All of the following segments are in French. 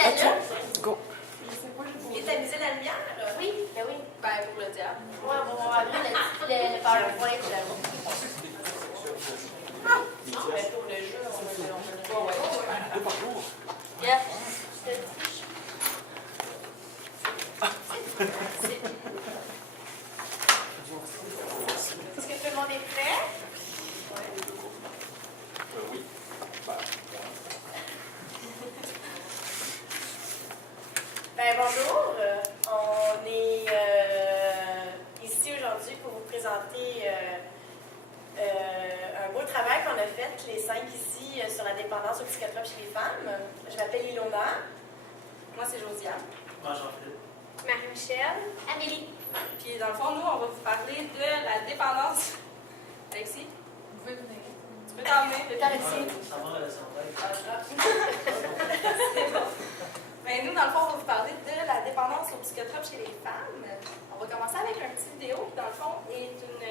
celle-là. Go. Il est amusé la lumière? Oui, ben oui. Ben, pour le diable. Ouais, on va avoir le PowerPoint, j'avoue. Non, mais pour le jeu, on peut le voir. Ouais. Deux par jour. Yeah. Est-ce que tout le monde est prêt? Oui. Ben, bonjour. On est ici aujourd'hui pour vous présenter un beau travail qu'on a fait, les 5 ici, sur la dépendance aux psychotropes chez les femmes. Je m'appelle Ilona. Moi, c'est Josiane. Moi, Jean-Philippe. Marie-Michel. Amélie. Puis, dans le fond, nous, on va vous parler de la dépendance. Alexis? Vous pouvez venir. Tu peux t'emmener? Alexis. Ça va, la santé. C'est bon. Ben, nous, dans le fond, on va vous parler de la dépendance aux psychotropes chez les femmes. On va commencer avec une petite vidéo qui, dans le fond, est une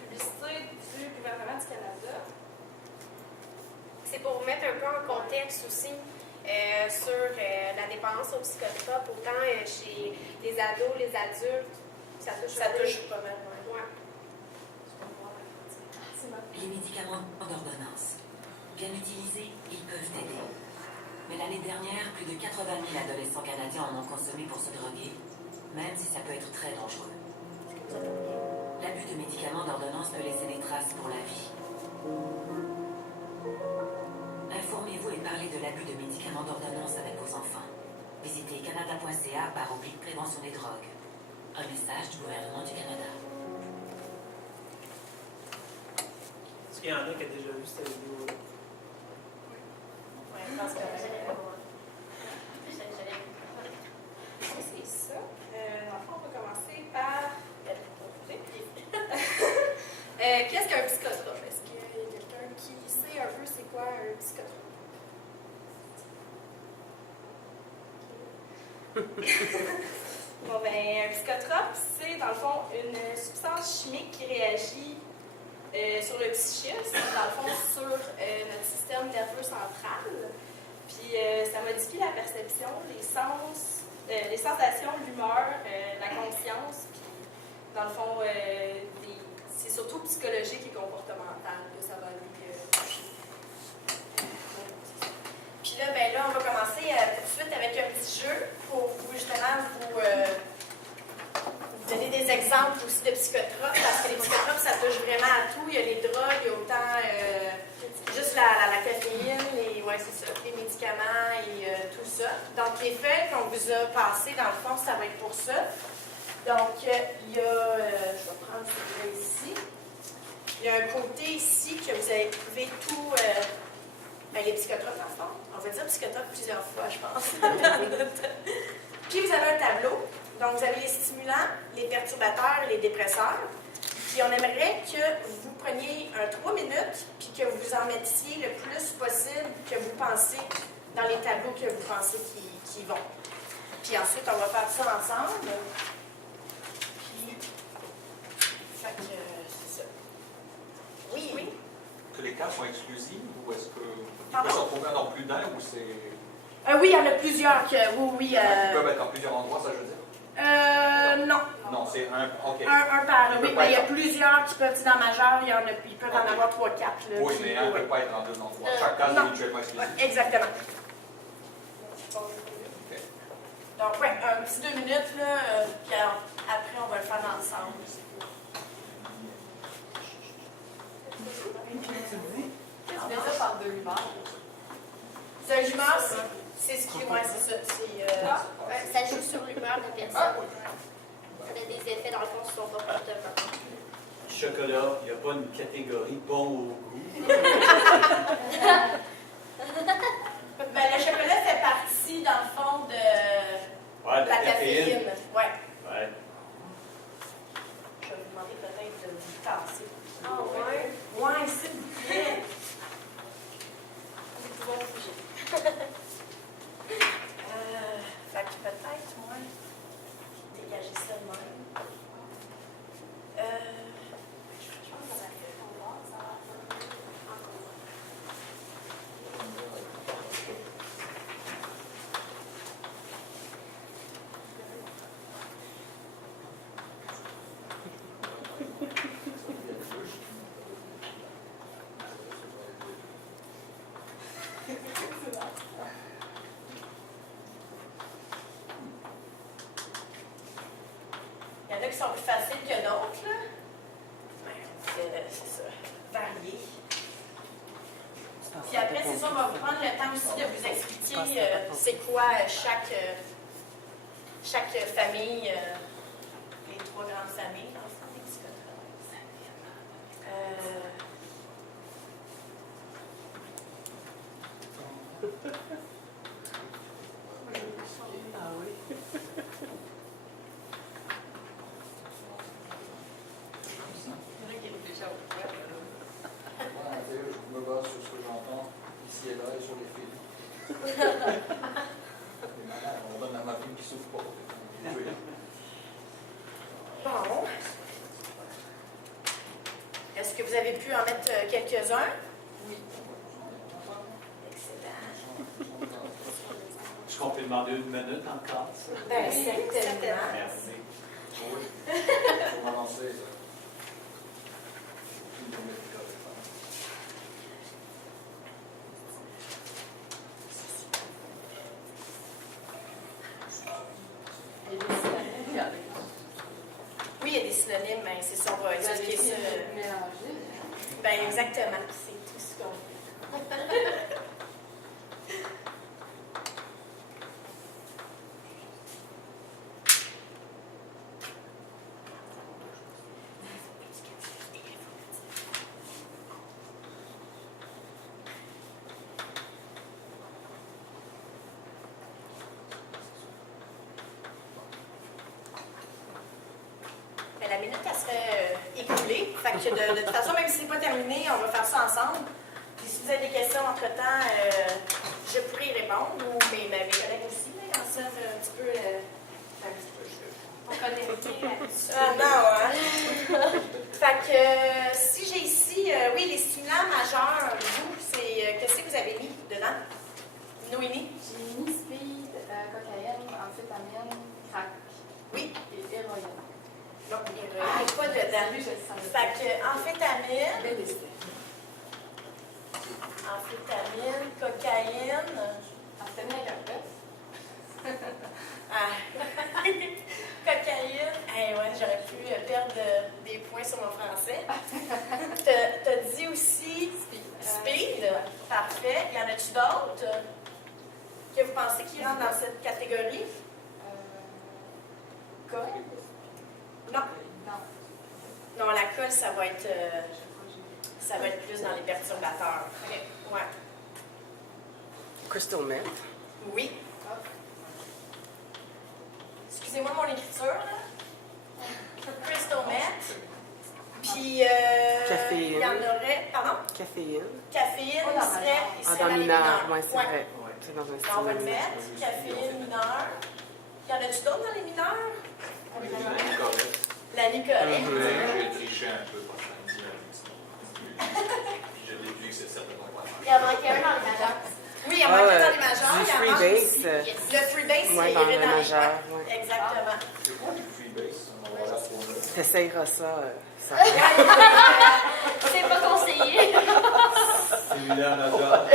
publicité du gouvernement du Canada. C'est pour vous mettre un peu en contexte aussi sur la dépendance aux psychotropes, autant chez les ados, les adultes. Ça touche pas mal, ouais. Ouais. Les médicaments en ordonnance. Bien utilisés, ils peuvent aider. Mais l'année dernière, plus de 80 000 adolescents canadiens en ont consommé pour se droguer, même si ça peut être très dangereux. L'abus de médicaments d'ordonnance peut laisser des traces pour la vie. Informez-vous et parlez de l'abus de médicaments d'ordonnance avec vos enfants. Visitez canada.ca/prévention des drogues. Un message du gouvernement du Canada. Est-ce qu'il y en a qui a déjà vu cette vidéo? Ouais, je pense que c'est ça. Dans le fond, on va commencer par. Qu'est-ce qu'un psychotrope? Est-ce qu'il y a quelqu'un qui sait un peu c'est quoi un psychotrope? Bon, ben, un psychotrope, c'est dans le fond une substance chimique qui réagit sur le psychisme, dans le fond sur notre système nerveux central. Puis ça modifie la perception, les sens, les sensations, l'humeur, la conscience. Puis dans le fond, c'est surtout psychologique et comportemental que ça va aller toucher. Puis là, ben là, on va commencer tout de suite avec un petit jeu pour vous justement vous donner des exemples aussi de psychotropes, parce que les psychotropes, ça touche vraiment à tout. Il y a les drogues, il y a autant juste la caféine, ouais, c'est ça, les médicaments et tout ça. Donc, les feuilles qu'on vous a passées, dans le fond, ça va être pour ça. Donc, il y a, je vais prendre celui-là ici. Il y a un côté ici que vous avez trouvé tout, les psychotropes, dans le fond. On va dire psychotropes plusieurs fois, je pense. Puis, vous avez un tableau. Donc, vous avez les stimulants, les perturbateurs et les dépresseurs. Puis, on aimerait que vous preniez 3 minutes puis que vous en mettiez le plus possible que vous pensez dans les tableaux que vous pensez qui vont. Puis ensuite, on va faire ça ensemble. Puis, fait que c'est ça. Oui. Que les cas sont exclusifs ou est-ce que ils Pardon? peuvent se retrouver dans plus d'un ou c'est. Oui, il y en a plusieurs que. Oui. Ils peuvent être dans plusieurs endroits, ça je veux dire? Non. Non, c'est un. OK. Un par Il oui, peut mais il y a pas être- plusieurs qui peuvent être dans majeur, ils peuvent en avoir 3-4. Oui, mais un ne peut pas être dans 2 endroits. Chaque cas, c'est non. mutuellement exclusif. Ouais, exactement. OK. Donc, un petit 2 minutes, là, puis après, on va le faire ensemble. Qu'est-ce que ça par de l'humeur? C'est l'humeur, c'est ce qui. Ouais, c'est ça. Ça joue sur l'humeur de la personne. Ça a des effets, dans le fond, sur son comportement. Chocolat, il n'y a pas une catégorie bon au goût. Ben, le chocolat fait partie, dans le fond, de Ouais, la caféine. Ouais. Ouais. Je vais vous demander peut-être de vous tasser. Ah ouais? Ouais, s'il vous plaît. Nous pouvons bouger. Fait que peut-être, moi, dégager ça de même. Je pense que ça fait. y en a qui sont plus faciles que d'autres, là. C'est ça, varié. Puis après, c'est ça, on va vous prendre le temps aussi de vous expliquer c'est quoi chaque famille, les 3 grandes familles, dans le fond, des psychotropes. Ah oui. Je me base sur ce que j'entends ici et là et sur les films. On donne à ma fille qui souffre pas. Bon. Est-ce que vous avez pu en mettre quelques-uns? Oui. Excellent. Est-ce qu'on peut demander 1 minute encore? Ça? Ben, Oui, certainement. Merci. Oui. Il faut m'avancer, ça. Il y a des synonymes avec Oui, il y a des synonymes, mais c'est ça, on va expliquer ça. mélangés. Ben, exactement. C'est tout ce qu'on fait. Ben, la minute, elle serait écoulée. Fait que de toute façon, même si c'est pas terminé, on va faire ça ensemble. Puis si vous avez des questions entre-temps, je pourrais y répondre, ou mes collègues aussi, là, quand ça, un petit peu... On connaît rien là-dessus. Ah non, hein? Fait que si j'ai ici, oui, les stimulants majeurs, vous, c'est qu'est-ce que vous avez mis dedans? Noémie? J'ai mis speed, cocaïne, amphétamine, crack Oui. et héroïne. Non, il pas dedans. Lui, je le savais. Fait que amphétamine, LSD. amphétamine, cocaïne. Amphétamine avec un pet. Ah. Cocaïne. Eh ouais, j'aurais pu perdre des points sur mon français. T'as dit aussi speed. Parfait. Y en a-tu d'autres que vous pensez qui rentrent dans cette catégorie? Colle? Non. Non. Non, la colle, ça va être plus dans les perturbateurs. Ouais. Crystal meth. Oui. Excusez-moi mon écriture, là. Crystal meth. Puis, Caféine. il y en aurait... Pardon? Caféine. Caféine, Oh, dans il serait Ah, dans dans les mineur. mineurs. Oui, c'est Ouais. vrai. C'est dans un style. On va le mettre. Caféine mineure. Il y en a-tu d'autres dans les mineurs? Oui, la Nicolette. La Nicolette. J'ai triché un peu pour samedi je déduis que c'est certainement pas Il y en manquait un dans le majeur. Oui, il y en manque dans les majeurs. Du Il y en manque freebase. aussi. Le freebase, Ouais, il dans irait le dans les majeur. ouais. Ouais. Exactement. C'est quoi du freebase? On va voir la trouver. T'essayeras ça. Ça. C'est pas conseillé. Celui-là, majeur.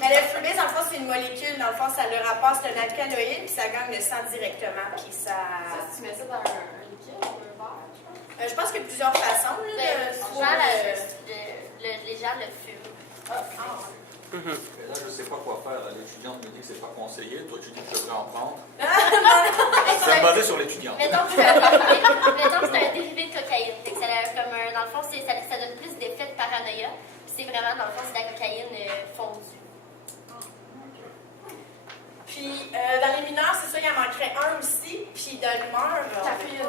Mais le freebase, dans le fond, c'est une molécule. Dans le fond, ça le rapporte, c'est un alcaloïde, puis ça gagne le sang directement. Puis ça. Ça, si tu mets ça dans un liquide ou un verre, je pense. Je pense qu'il y a plusieurs façons. Là, Les gens le fument. Mais là, je ne sais pas quoi faire. L'étudiante me dit que c'est pas conseillé. Toi, tu dis que je devrais en prendre. Je vais me baser sur l'étudiante. Mettons que c'est un dérivé de cocaïne. Fait que ça a comme dans le fond, ça donne plus d'effet de paranoïa. Puis c'est vraiment, dans le fond, c'est de la cocaïne fondue. Puis dans les mineurs, c'est ça, il en manquerait un aussi. Puis dans l'humeur, Caféine,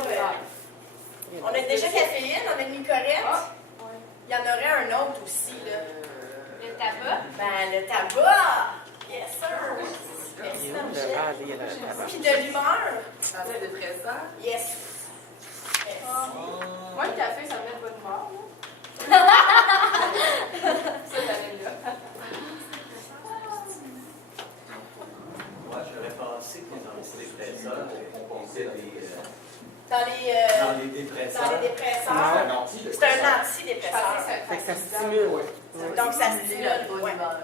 on a déjà caféine, on a une Nicorette. Ah, ouais. Il y en aurait un autre aussi. Là. Le tabac. Ben, le tabac! Yes, sir! Merci, Le Michel. verre, il y a la tabac. Puis de l'humeur? Antidépressant. Yes. Yes. Moi, le café, ça me met de bonne humeur. là. Ça, j'allais là. Moi, j'aurais pensé que les antidépresseurs compensaient Dans les dépresseurs. dépresseurs. Un C'est un antidépresseur. antidépresseur. Fait que ça stimule. Donc, ça stimule. bonne Ouais. humeur.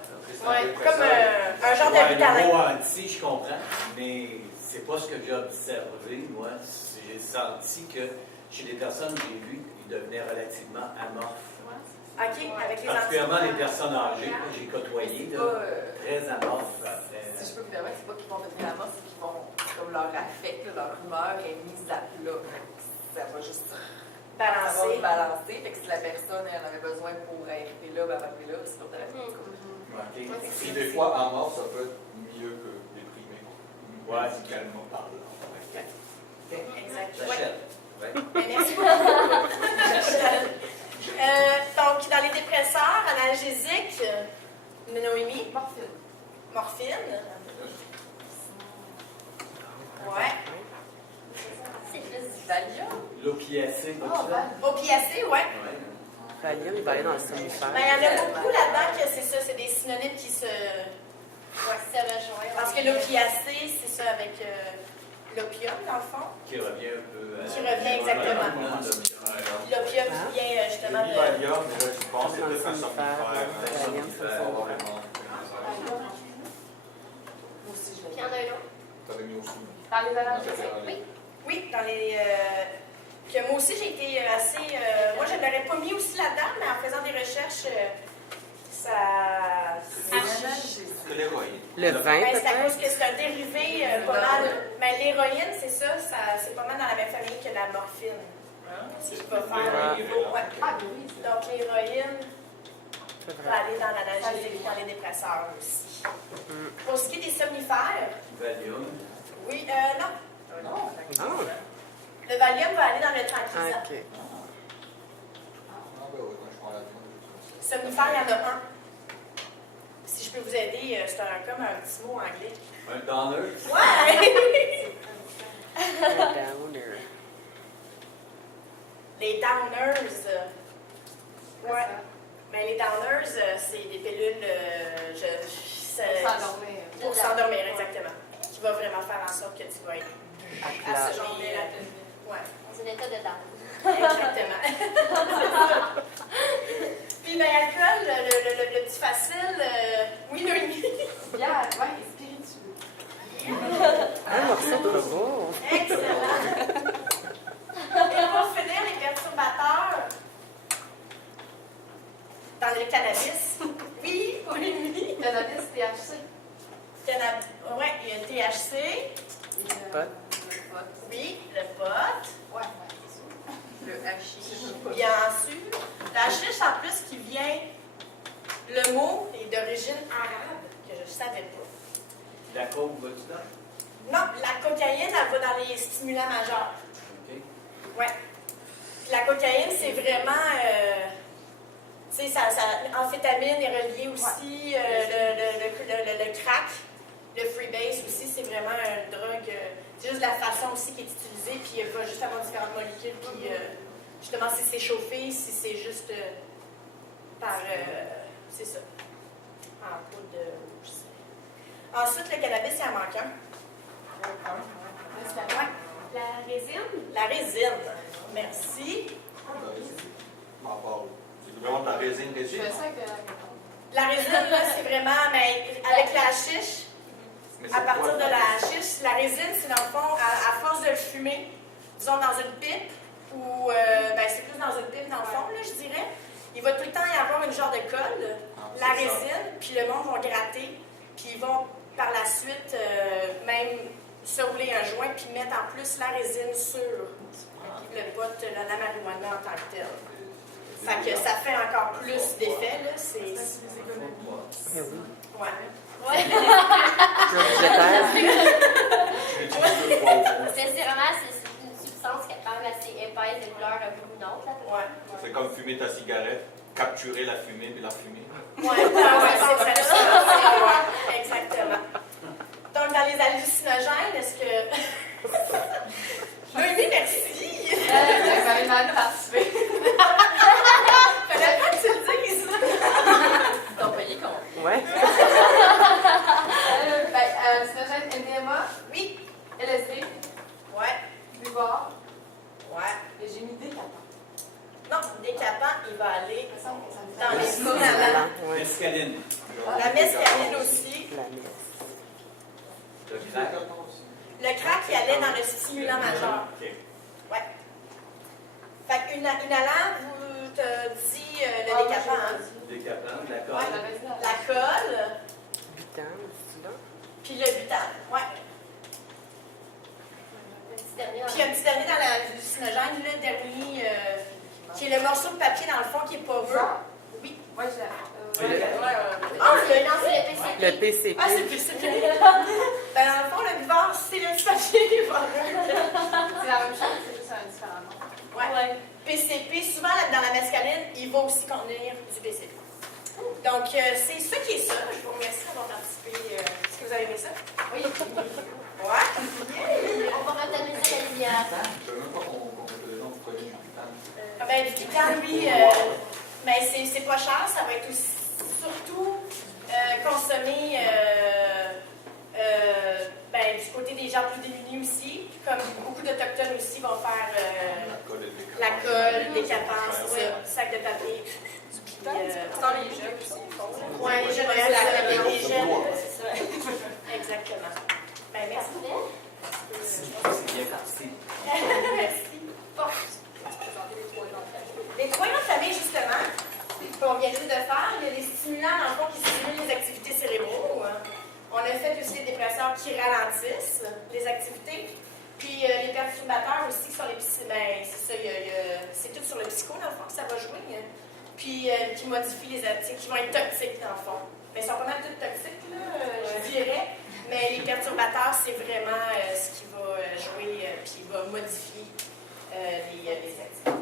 Ouais, comme un genre de est le à mot l'in- anti, je comprends, mais c'est pas ce que j'ai observé, moi. J'ai senti que chez les personnes que j'ai vues, ils devenaient relativement amorphes. OK, avec les Particulièrement les anticorps. personnes âgées que j'ai côtoyées, C'est là, pas, très amorphes. si je peux vous permettre, c'est pas qu'ils vont devenir amorphes, c'est qu'ils vont, comme leur affect, là, leur humeur est mise à plat. Ça va juste ça va Balancé. balancer. Fait que si la personne elle aurait besoin pour arriver là, ben arriver là, c'est pas très OK. Si des fois, en mort, ça peut être mieux que déprimé, Ouais. médicalement parlant. Exact. Ouais. J'achète. Ouais. Ben, merci beaucoup. Donc, dans les dépresseurs analgésiques, Noémie, morphine. Ouais. C'est plus. Valium? L'opiacé, pas Ah, ça? Valium. Opiacé, ouais. Ouais. Valium, il va aller dans le somnifère. Ben, il y en a beaucoup là-dedans que c'est ça, c'est des synonymes qui se. Ouais, ça va jouer. Parce que l'opiacé, c'est ça avec l'opium, dans le fond. Qui revient un peu à... Qui revient exactement. L'opium qui vient justement de. Valium, mais là, je pense que c'est Dans le peut-être un somnifère, somnifère. Valium, c'est le somnifère. Moi aussi, je Puis il y l'ai. en a un autre. T'avais mis aussi. Dans les analgésiques? Oui. Oui, dans les. Que moi aussi, j'ai été assez. Moi, je ne l'aurais pas mis aussi là-dedans, mais en faisant des recherches, ça. C'est l'héroïne. Le vin, Ben, c'est à cause peut-être? que c'est un dérivé pas mal. Mais l'héroïne, c'est ça, c'est pas mal dans la même famille que la morphine. Ce qui va faire un niveau. Ouais. Ah, ben oui, c'est Donc, l'héroïne C'est va vrai. aller dans l'analgésique, dans les dépresseurs aussi. Mm. Pour ce qui est des somnifères, Valium. oui, non. non. Ah, Le Valium va aller dans le tranquillisant. ok. Ah, ben oui, moi, je prends l'avion. Somnifère, il y en a un. Si je peux vous aider, c'est comme un petit mot anglais. Un downer. Ouais! Le downer. Les downers. Ouais. Mais les downers, c'est des pilules S'endormir. pour s'endormir, exactement. Qui va vraiment faire en sorte que tu vas être À à plat. ce genre de. Ouais, Dans un état de down. exactement. Puis, ben, alcool, le petit facile, oui, Noémie. Bière, ouais, et spiritueux. Un morceau de robot. Excellent. Et pour finir, les perturbateurs dans le cannabis. Oui, oui. Cannabis, THC. Oui, il y a le THC. Et, Pot. le pot. Oui, le pot. Ouais, c'est ça. Le hashish. Bien sûr. La hashish, en plus, qui vient. Le mot est d'origine arabe, que je ne savais pas. La coke va dedans? Non, la cocaïne, elle va dans les stimulants majeurs. OK. Ouais. Puis la cocaïne, c'est vraiment. Tu sais, amphétamine est relié aussi. Le crack, le freebase aussi, c'est vraiment une drogue. C'est juste la façon aussi qui est utilisée, puis il va juste avoir différentes molécules. Puis justement, si c'est chauffé, si c'est juste par. C'est ça. En poudre de rouge. Ensuite, le cannabis, il en manque un. Ouais. La résine. La résine. Merci. M'en parle. C'est vraiment de la résine Je résine. fais ça avec La résine, là, c'est vraiment, mais avec la chiche, Mais à c'est partir quoi, de la chiche, la résine, c'est dans le fond, à force de le fumer, disons dans une pipe, ou ben, c'est plus dans une pipe dans le fond, là, je dirais, il va tout le temps y avoir une genre de colle, la c'est ça. résine, puis le monde va gratter, puis ils vont par la suite même se rouler un joint, puis mettre en plus la résine sur le pot, la marijuana en tant que tel. Fait que ça fait encore plus d'effet, là. C'est. Eh oui. Ouais. Ouais. Budgétaire. C'est vraiment c'est une substance qui est quand même assez épaisse, de couleur brunante. Là. Ouais. C'est comme fumer ta cigarette, capturer la fumée puis la fumer. Ouais, c'est très ça. Ouais, exactement. Donc, dans les hallucinogènes, est-ce que. Noémie, merci! Vous avez mal participé. Fallait pas que tu le dises! Ils t'ont payé combien? Ouais. Hallucinogène MDMA, Oui. LSD, Ouais. buvard, Ouais. et j'ai mis des capants. Non, décapant, il va aller Ça me semble que dans les ça me stimulants. Ouais. Mescaline. La mescaline aussi. La messe. le stimulant majeur. OK. Ouais. Fait qu'inhalant vous te dit le décapant. Hein? Décapant, d'accord. Ouais. La colle, Butane, c'est là. puis le butane. Ouais. Puis un petit dernier dans l'hallucinogène, le dernier, qui est le morceau de papier dans le fond qui est pas vert. Oui. Ouais, Ah, Le PCP. Ah, c'est le PCP. Ben, dans le fond, le buvard, c'est le petit papier. c'est la même chose, c'est juste un différent nom. Ouais. PCP, souvent dans la mescaline, il va aussi contenir du PCP. Donc, c'est ça qui est ça. Je vous remercie d'avoir participé. Est-ce que vous avez aimé ça? Oui. Ouais. On va retourner ça à la lumière. Je ne veux même pas qu'on mette les gens pour produire du butane. Ben, du butane, oui, ben, c'est pas cher. Ça va être aussi, surtout consommé ben, du côté des gens plus démunis aussi. Comme beaucoup d'Autochtones aussi vont faire la colle, les décapants, c'est ça, sac de papier. Dans les jeux aussi. Oui, les jeux Noël, les jeunes. C'est ça. Exactement. Ben, merci. C'est bien parti. Merci. Les trois grandes familles, justement, qu'on vient juste de faire, il y a les stimulants, dans le fond, qui stimulent les activités cérébraux. On a fait aussi les dépresseurs qui ralentissent les activités. Puis les perturbateurs aussi, qui sont les ben, c'est ça, c'est tout sur le psycho, dans le fond, que ça va jouer. Puis qui modifient les activités, qui vont être toxiques, dans le fond. Mais ils sont pas mal tous toxiques, là, je dirais. Mais les perturbateurs, c'est vraiment ce qui va jouer, puis il va modifier les activités.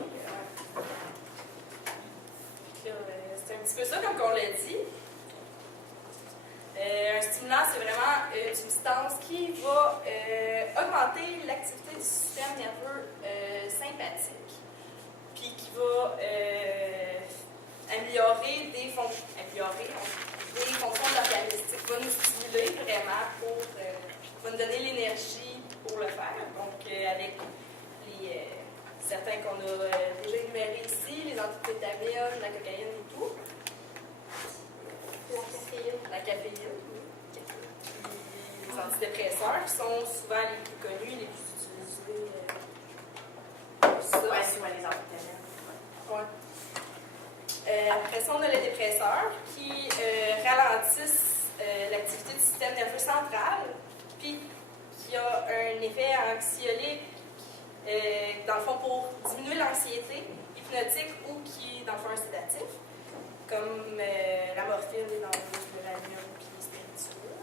C'est un petit peu ça, comme on l'a dit. Un stimulant, c'est vraiment une substance qui va augmenter l'activité du système nerveux sympathique, puis qui va améliorer des fonctions de l'organisme, qui va nous stimuler vraiment va nous donner l'énergie pour le faire. Donc, avec certains qu'on a déjà énumérés ici, les amphétamines, la cocaïne et tout. La caféine, oui. Puis les antidépresseurs qui sont souvent les plus connus, les plus utilisés. Ouais, c'est les amphétamines. Ouais. Après ça, on a les dépresseurs qui ralentissent l'activité du système nerveux central, puis qui a un effet anxiolytique, dans le fond, pour diminuer l'anxiété hypnotique ou qui, dans le fond, un sédatif, comme la morphine, les dangereuses, l'uranium, puis les spiritueux.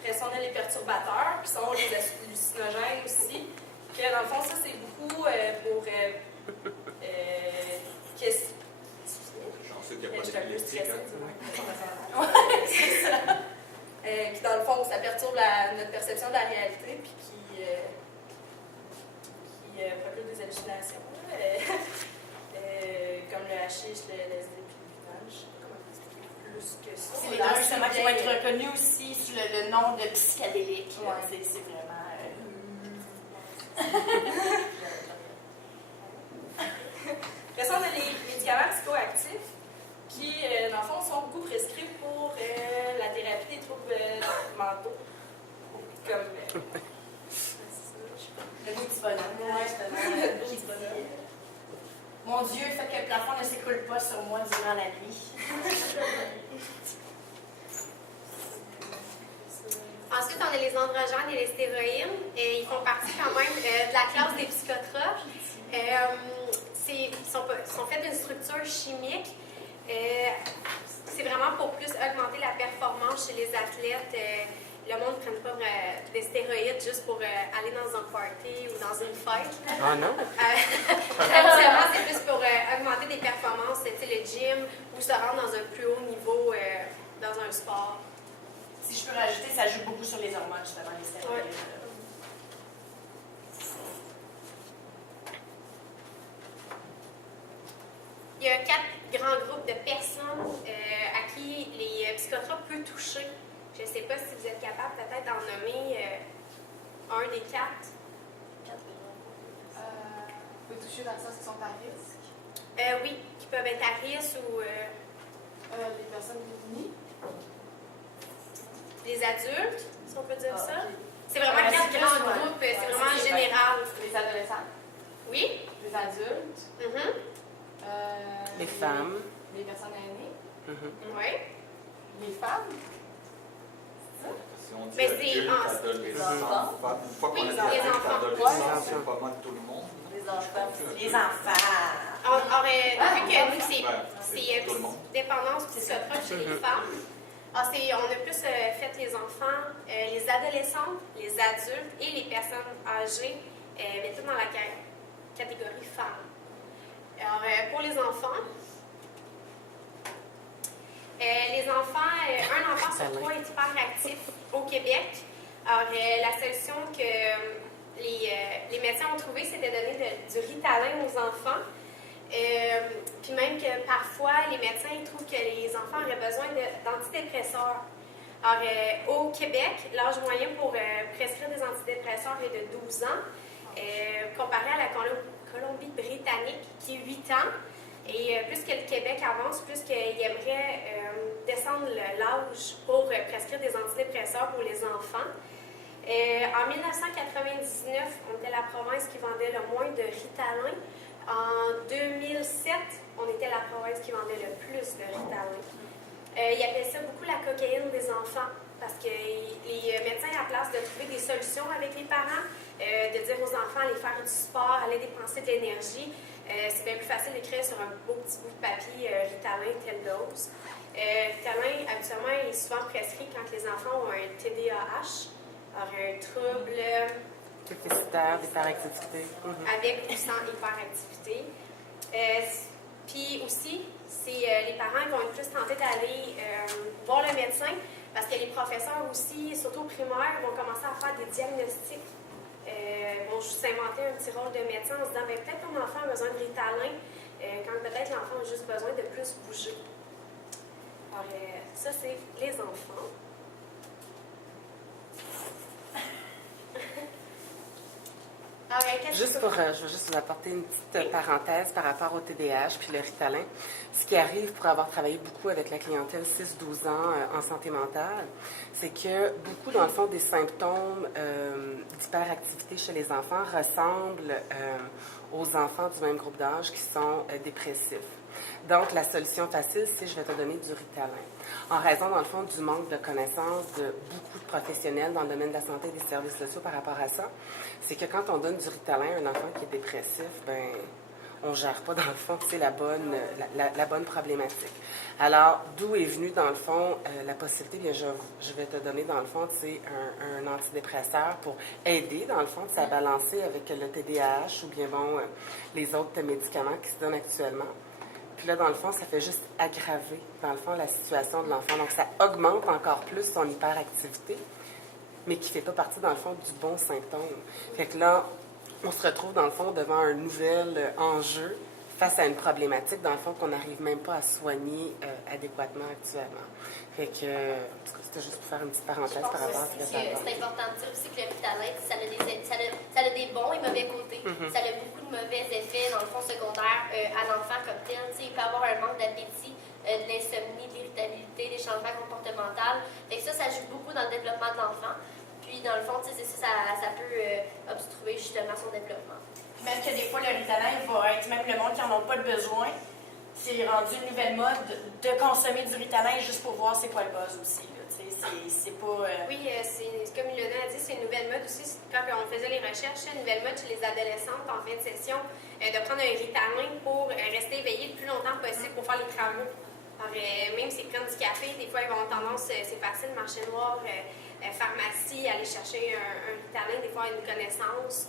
Après ça, on a les perturbateurs, qui sont les hallucinogènes aussi, que dans le fond, ça, c'est beaucoup pour... Chanceux qu'il n'y a pas d'épileptique. Ouais, c'est ça. Qui, dans le fond, ça perturbe notre perception de la réalité, puis qui procure des hallucinations. Comme le hashish, le LSD, puis le butane. Je sais pas comment expliquer plus que ça. C'est les deux justement qui vont être reconnus aussi sous le nom de psychédélique. Ouais. C'est vraiment... Après ça, on a les médicaments psychoactifs qui, dans le fond, sont beaucoup prescrits pour la thérapie des troubles mentaux. Comme... Le petit bonhomme, justement. Le petit bonhomme. Mon Dieu, fait que le plafond ne s'écoule pas sur moi durant la nuit. Ensuite, on a les androgènes et les stéroïdes. Ils font partie quand même de la classe des psychotropes. Ils sont faits d'une structure chimique. C'est vraiment pour plus augmenter la performance chez les athlètes. Le monde ne prenne pas des stéroïdes juste pour aller dans un party ou dans une fête. Ah non? Habituellement, c'est plus pour augmenter des performances, le gym, ou se rendre dans un plus haut niveau dans un sport. Si je peux rajouter, ça joue beaucoup sur les hormones, justement, les stéroïdes. Ouais. Il y a 4 grands groupes de personnes à qui les psychotropes peuvent toucher. Je ne sais pas si vous êtes capable peut-être d'en nommer un des 4. Vous pouvez toucher dans le sens qu'ils sont à risque. Oui, qui peuvent être à risque ou Les personnes démunies. les adultes, si on peut dire ça. Ok. C'est vraiment Ouais, 4 c'est grands plus, ouais. groupes, c'est Ouais, vraiment c'est- général. Les adolescents, Oui? les adultes, Mhm. Les femmes. les personnes aînées, Mhm. Oui. les femmes. Si on dit Mais c'est adulte, en- adolescent, femme, une fois qu'on Oui, est les adulte, enfants. adolescent, Ouais. c'est pas mal tout le monde. Les enfants. Les enfants. Vu que nous, c'est c'est tout le monde. dépendance psychotrope chez les femmes, on a plus fait les enfants, les adolescentes, les adultes et les personnes âgées, mais tout dans la catégorie femmes. Alors, pour les enfants, un enfant sur 3 est hyperactif au Québec. Alors, la solution que les médecins ont trouvée, c'était de donner du Ritalin aux enfants. Puis même que parfois, les médecins trouvent que les enfants auraient besoin d'antidépresseurs. Alors, au Québec, l'âge moyen pour prescrire des antidépresseurs est de 12 ans, comparé à la Colombie-Britannique, qui est 8 ans. Et plus que le Québec avance, plus qu'il aimerait descendre l'âge pour prescrire des antidépresseurs pour les enfants. En 1999, on était la province qui vendait le moins de Ritalin. En 2007, on était la province qui vendait le plus de Ritalin. Ils appelaient ça beaucoup la cocaïne des enfants parce que les médecins, à la place de trouver des solutions avec les parents, de dire aux enfants aller faire du sport, aller dépenser de l'énergie, c'est bien plus facile d'écrire sur un beau petit bout de papier Ritalin, telle dose. Ritalin, habituellement, est souvent prescrit quand les enfants ont un TDAH, alors un trouble Déficitaire d'hyperactivité. Mhm. avec ou sans hyperactivité. Puis aussi, c'est les parents qui vont être plus tentés d'aller voir le médecin parce que les professeurs aussi, surtout au primaire, vont commencer à faire des diagnostics. Vont juste s'inventer un petit rôle de médecin en se disant ben, peut-être ton enfant a besoin de Ritalin quand peut-être l'enfant a juste besoin de plus bouger. Alors, ça, c'est les enfants. Juste pour, je vais juste vous apporter une petite parenthèse par rapport au TDAH puis le Ritalin. Ce qui arrive pour avoir travaillé beaucoup avec la clientèle 6-12 ans en santé mentale, c'est que beaucoup, dans le fond, des symptômes d'hyperactivité chez les enfants ressemblent aux enfants du même groupe d'âge qui sont dépressifs. Donc, la solution facile, c'est je vais te donner du Ritalin. En raison, dans le fond, du manque de connaissances de beaucoup de professionnels dans le domaine de la santé et des services sociaux par rapport à ça, c'est que quand on donne du Ritalin à un enfant qui est dépressif, ben on ne gère pas, dans le fond, c'est la bonne problématique. Alors, d'où est venue, dans le fond, la possibilité, bien, je vais te donner, dans le fond, c'est un antidépresseur pour aider, dans le fond, à balancer avec le TDAH ou bien, bon, les autres médicaments qui se donnent actuellement. Puis là, dans le fond, ça fait juste aggraver, dans le fond, la situation de l'enfant. Donc, ça augmente encore plus son hyperactivité, mais qui ne fait pas partie, dans le fond, du bon symptôme. Fait que là, on se retrouve, dans le fond, devant un nouvel enjeu face à une problématique, dans le fond, qu'on n'arrive même pas à soigner adéquatement actuellement. Fait que, c'était juste pour faire une petite parenthèse par rapport à ce que ça apporte. C'est important de dire aussi que le Ritalin, ça a des bons et mauvais côtés. Ça a beaucoup de mauvais effets, dans le fond, secondaire à l'enfant comme tel. Il peut avoir un manque d'appétit, de l'insomnie, de l'irritabilité, des changements comportementaux. Fait que ça joue beaucoup dans le développement de l'enfant. Puis, dans le fond, c'est ça peut obstruer justement son développement. Même que des fois, le Ritalin va être, même le monde qui n'en a pas de besoin, c'est rendu une nouvelle mode de consommer du Ritalin juste pour voir c'est quoi le buzz aussi. C'est pas... Oui, comme Ilona a dit, c'est une nouvelle mode aussi. Quand on faisait les recherches, c'est une nouvelle mode chez les adolescentes en fin de session de prendre un Ritalin pour rester éveillé le plus longtemps possible pour faire les travaux. Alors, même s'ils prennent du café, des fois, ils vont tendance, c'est facile, marché noir, pharmacie, aller chercher un Ritalin, des fois une connaissance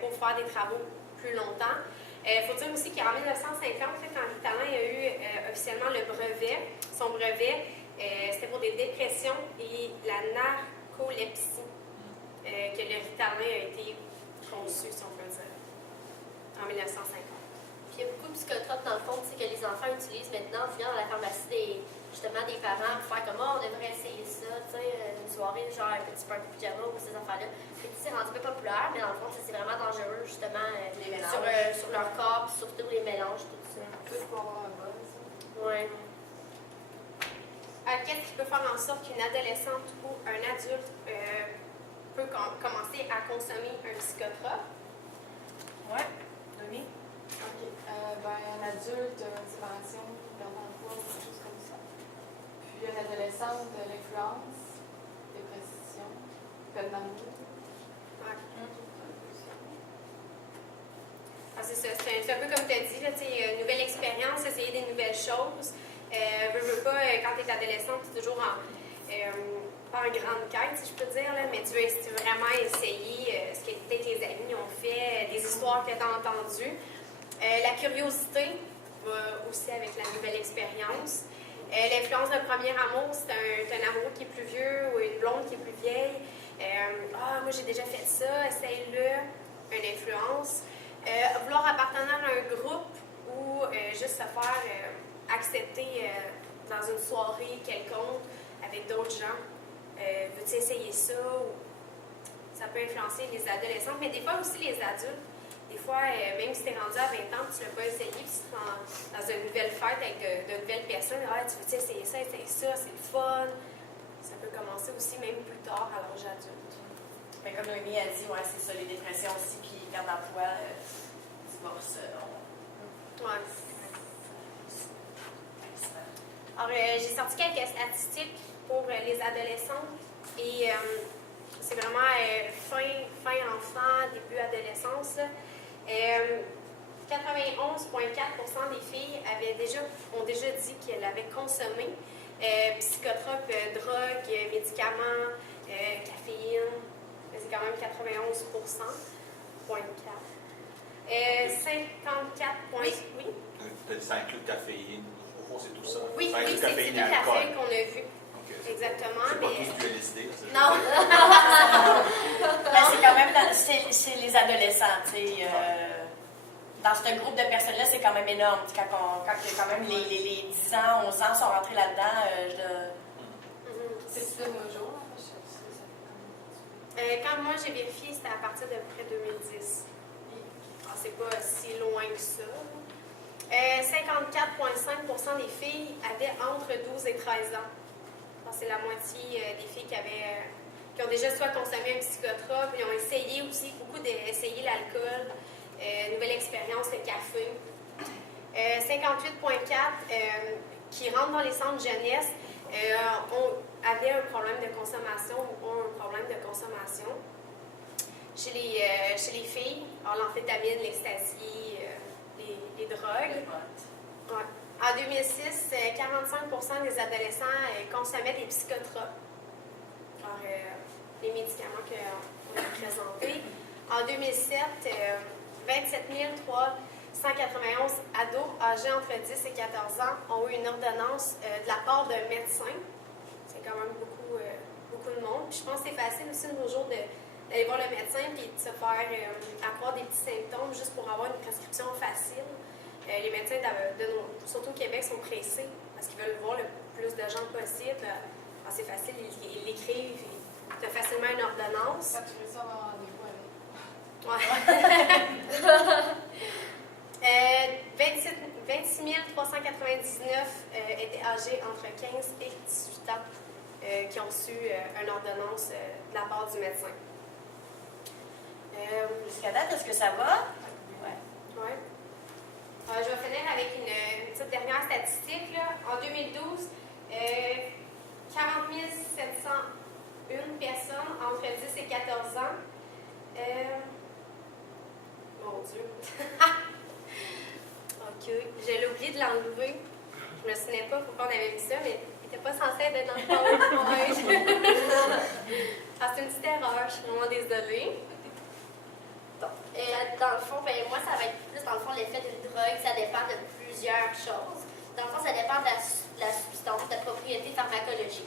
pour faire des travaux plus longtemps. Il faut dire aussi qu'en 1950, quand Ritalin a eu officiellement le brevet, son brevet, c'était pour des dépressions et la narcolepsie que le Ritalin a été conçu, si on peut dire, en 1950. Puis il y a beaucoup de psychotropes, dans le fond, que les enfants utilisent maintenant. Tu viens dans la pharmacie justement des parents pour faire comme on devrait essayer ça, une soirée, genre un petit peu pyjama ou ces affaires-là. C'est rendu peu populaire, mais dans le fond, c'est vraiment dangereux, justement, sur leur corps, puis surtout les mélanges, tout ça. Tout pour avoir un buzz. Ouais. Qu'est-ce qui peut faire en sorte qu'une adolescente ou un adulte peut commencer à consommer un psychotrope. Ouais, Demi? OK. Un adulte, motivation, perte d'emploi, quelque chose comme ça. Puis une adolescente, l'influence, dépression, peine d'amour. Ouais. Ah, c'est ça, c'est un peu comme tu as dit, là, nouvelle expérience, essayer des nouvelles choses. Veux pas, quand tu es adolescente, tu es toujours pas en grande quête, si je peux dire, là, mais tu veux vraiment essayer ce que peut-être tes amis ont fait, des histoires que tu as entendues. La curiosité va aussi avec la nouvelle expérience. L'influence d'un premier amour, c'est un amour qui est plus vieux ou une blonde qui est plus vieille. Moi j'ai déjà fait ça, essaye-le. Une influence. Vouloir appartenir à un groupe ou juste se faire accepter dans une soirée quelconque avec d'autres gens. Veux-tu essayer ça? Ça peut influencer les adolescents, mais des fois aussi les adultes. Des fois, même si tu es rendu à 20 ans, tu ne l'as pas essayé, puis tu es dans une nouvelle fête avec de nouvelles personnes, tu veux-tu essayer ça, c'est le fun. Ça peut commencer aussi même plus tard à l'âge adulte. Mais comme Noémie a dit, ouais, c'est ça, les dépressions aussi, puis perte d'emploi, divorce. Ouais. Alors, j'ai sorti quelques statistiques pour les adolescents et c'est vraiment fin enfant, début adolescence. 91,4% des filles ont déjà dit qu'elles avaient consommé psychotropes, drogues, médicaments, caféine. C'est quand même 91,4%. 54 points. Oui. Ça inclut caféine. Au fond, c'est tout ça. Oui, ça inclut c'est caféine toute et la alcool. feuille qu'on a vue. Okay. Exactement. C'est pas tous du LSD. Non. Mais c'est quand même c'est les adolescents, tu sais. Dans ce groupe de personnes-là, c'est quand même énorme. Quand quand même les 10 ans, 11 ans sont rentrés là-dedans, C'est de nos jours, Quand moi j'ai vérifié, c'était à partir de près 2010. C'est pas si loin que ça. 54,5% des filles avaient entre 12 et 13 ans. C'est la moitié des filles qui ont déjà soit consommé un psychotrope, ils ont essayé aussi, beaucoup d'essayer l'alcool, nouvelle expérience, le café. 58,4% qui rentrent dans les centres jeunesse avaient un problème de consommation ou ont un problème de consommation. Chez les filles, l'amphétamine, l'ecstasy, les drogues. Ouais. En 2006, 45% des adolescents consommaient des psychotropes. Alors, les médicaments qu'on a présentés. En 2007, 27 391 ados âgés entre 10 et 14 ans ont eu une ordonnance de la part d'un médecin. C'est quand même beaucoup de monde. Puis je pense que c'est facile aussi de nos jours d'aller voir le médecin et de se faire avoir des petits symptômes juste pour avoir une prescription facile. Les médecins, surtout au Québec, sont pressés parce qu'ils veulent voir le plus de gens possible. C'est facile, ils l'écrivent, tu as facilement une ordonnance. Quand tu veux ça, avoir rendez-vous avec. 26 399 étaient âgés entre 15 et 18 ans qui ont su une ordonnance de la part du médecin. jusqu'à date, est-ce que ça va? Oui. Je vais finir avec une petite dernière statistique. Là. En 2012, 40 701 personnes entre 10 et 14 ans. Mon Dieu. OK. J'allais oublier de l'enlever. Je me souvenais pas pourquoi on avait mis ça, mais il n'était pas censé être dans le PowerPoint. C'est une petite erreur. Je suis vraiment désolée. Dans le fond, moi, ça va être plus, dans le fond, l'effet d'une drogue. Ça dépend de plusieurs choses. Dans le fond, ça dépend de la substance, de la propriété pharmacologique.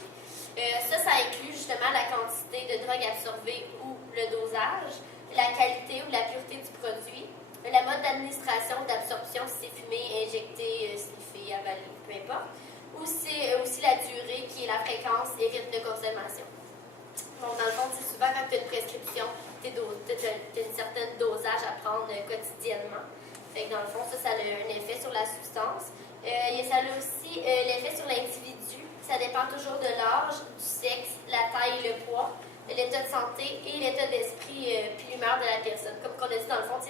Ça inclut justement la quantité de drogue absorbée ou le dosage, la qualité ou la pureté du produit, le mode d'administration, d'absorption, si c'est fumé, injecté, sniffé, avalé, peu importe, ou c'est aussi la durée qui est la fréquence et rythme de consommation. Donc, dans le fond, c'est souvent quand tu as une prescription, tu as une certaine dosage à prendre quotidiennement. Fait que dans le fond, ça a un effet sur la substance. Ça a aussi l'effet sur l'individu. Ça dépend toujours de l'âge, du sexe, la taille et le poids, l'état de santé et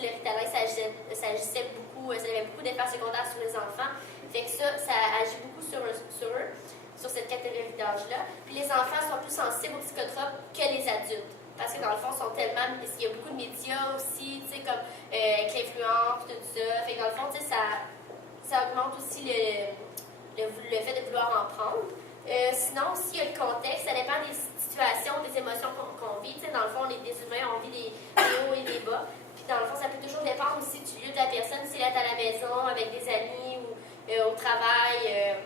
le Ritalin, ça agissait beaucoup, ça avait beaucoup d'effets secondaires sur les enfants. Fait que ça agit beaucoup sur eux, sur cette catégorie d'âge-là. Puis les enfants sont plus sensibles aux psychotropes que les adultes. Parce que dans le fond, il y a beaucoup de médias aussi, tu sais, comme avec l'influence, tout ça. Fait que dans le fond, tu sais, ça augmente aussi le fait de vouloir en prendre. Sinon, aussi, il y a le contexte, ça dépend des situations, des émotions qu'on vit. Tu sais, dans le fond, des humains, on vit des hauts et des bas. Puis dans le fond, ça peut toujours dépendre aussi du lieu de la personne, si elle est à la maison, avec des amis, ou au travail,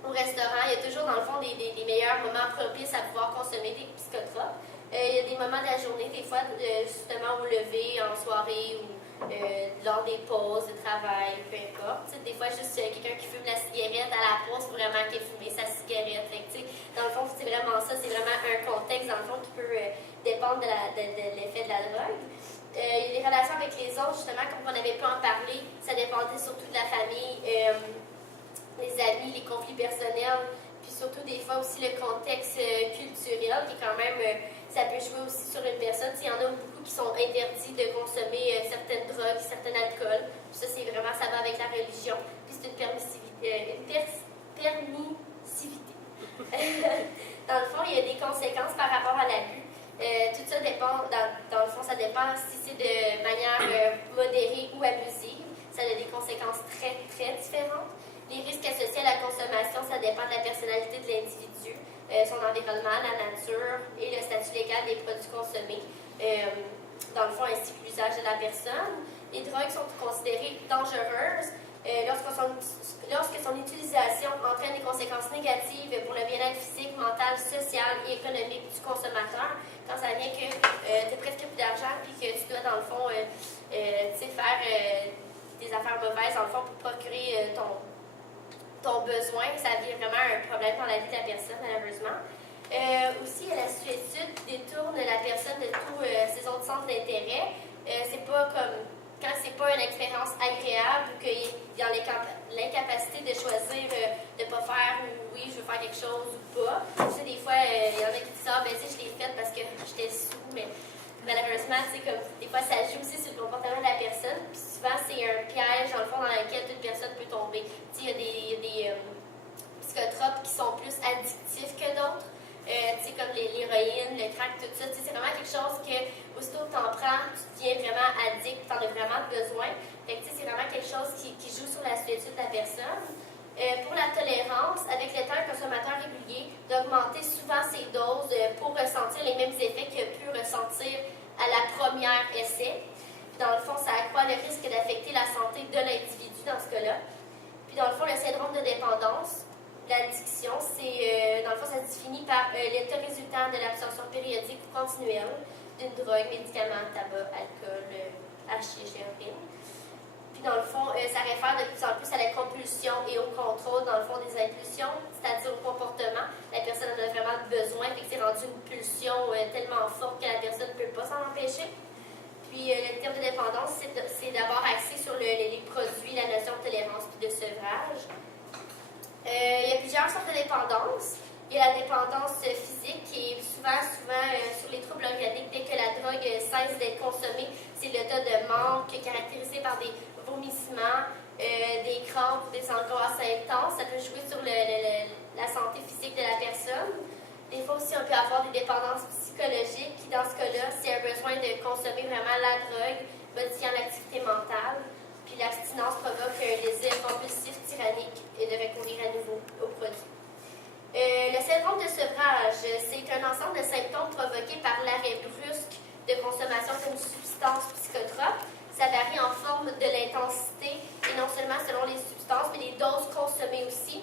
au restaurant. Il y a toujours, dans le fond, des meilleurs moments propices à pouvoir consommer des psychotropes. Il y a des moments de la journée, des fois, justement, au lever, en soirée, ou lors des pauses de travail, peu importe. T'sais, des fois, juste quelqu'un qui fume la cigarette à la pause, vraiment qu'il ait fumé sa cigarette. Fait que, dans le fond, c'est vraiment ça, c'est vraiment un contexte, dans le fond, qui peut dépendre de l'effet de la drogue. Les relations avec les autres, justement, comme on n'avait pas en parlé, ça dépendait surtout de la famille, les amis, les conflits personnels, puis surtout des fois aussi le contexte culturel qui est quand même, ça peut jouer aussi sur une personne. Il y en a beaucoup qui sont interdits de consommer certaines drogues, certains alcools. Puis ça, c'est vraiment, ça va avec la religion. Puis c'est une permissivité. Dans le fond, il y a des conséquences par rapport à l'abus. Tout ça dépend, dans le fond, ça dépend si c'est de manière modérée ou abusive. Ça a des conséquences très, très différentes. Les risques associés à la consommation, ça dépend de la personnalité de l'individu, son environnement, la nature et le statut légal des produits consommés, dans le fond, ainsi que l'usage de la personne. Les drogues sont considérées dangereuses lorsque son utilisation entraîne des conséquences négatives pour le bien-être physique, mental, social et économique du consommateur. Quand ça vient que tu as presque plus d'argent et que tu dois, dans le fond, faire des affaires mauvaises, dans le fond, pour procurer ton besoin, ça devient vraiment un problème dans la vie de la personne, malheureusement. Aussi, la suétude détourne la personne de tous ses autres centres d'intérêt. C'est pas comme quand c'est pas une expérience agréable ou qu'il y a l'incapacité de choisir de ne pas faire ou oui, je veux faire quelque chose ou pas. Tu sais, des fois, il y en a qui disent ah, ben, je l'ai fait parce que j'étais sous, mais malheureusement, tu sais, comme des fois, ça joue aussi sur le comportement de la personne. Puis souvent, c'est un piège, dans le fond, dans lequel toute personne peut tomber. Tu sais, il y a des psychotropes qui sont plus addictifs que d'autres. Tu sais, comme l'héroïne, le crack, tout ça. Tu sais, c'est vraiment quelque chose que, aussitôt que tu en prends, tu deviens vraiment addict, tu en as vraiment besoin. Fait que, tu sais, c'est vraiment quelque chose qui joue sur la solitude de la personne. Pour la tolérance, avec le temps, le consommateur régulier d'augmenter souvent ses doses pour ressentir les mêmes effets qu'il a pu ressentir à la première essai. Puis dans le fond, ça accroît le risque d'affecter la santé de l'individu dans ce cas-là. Puis dans le fond, le syndrome de dépendance, l'addiction, c'est dans le fond, ça se définit par l'état résultant de l'absorption périodique ou continuelle d'une drogue, médicament, tabac, alcool, hashish, héroïne. Puis dans le fond, ça réfère de plus en plus à la compulsion et au contrôle, dans le fond, des impulsions, c'est-à-dire au comportement. La personne en a vraiment besoin, puis c'est rendu une pulsion tellement forte que la personne ne peut pas s'en empêcher. Puis le terme de dépendance, c'est d'abord axé sur les produits, la notion de tolérance puis de sevrage. Il y a plusieurs sortes de dépendance. Il y a la dépendance physique qui est souvent sur les troubles organiques. Dès que la drogue cesse d'être consommée, c'est l'état de manque caractérisé par des vomissements, des crampes, des angoisses intenses. Ça peut jouer sur la santé physique de la personne. Des fois aussi, on peut avoir des dépendances psychologiques qui, dans ce cas-là, c'est un besoin de consommer vraiment la drogue, modifiant l'activité mentale. Puis l'abstinence provoque un désir compulsif, tyrannique et de recourir à nouveau aux produits. Le syndrome de sevrage, c'est un ensemble de symptômes provoqués par l'arrêt brusque de consommation d'une substance psychotrope. Ça varie en forme de l'intensité et non seulement selon les substances, mais les doses consommées aussi.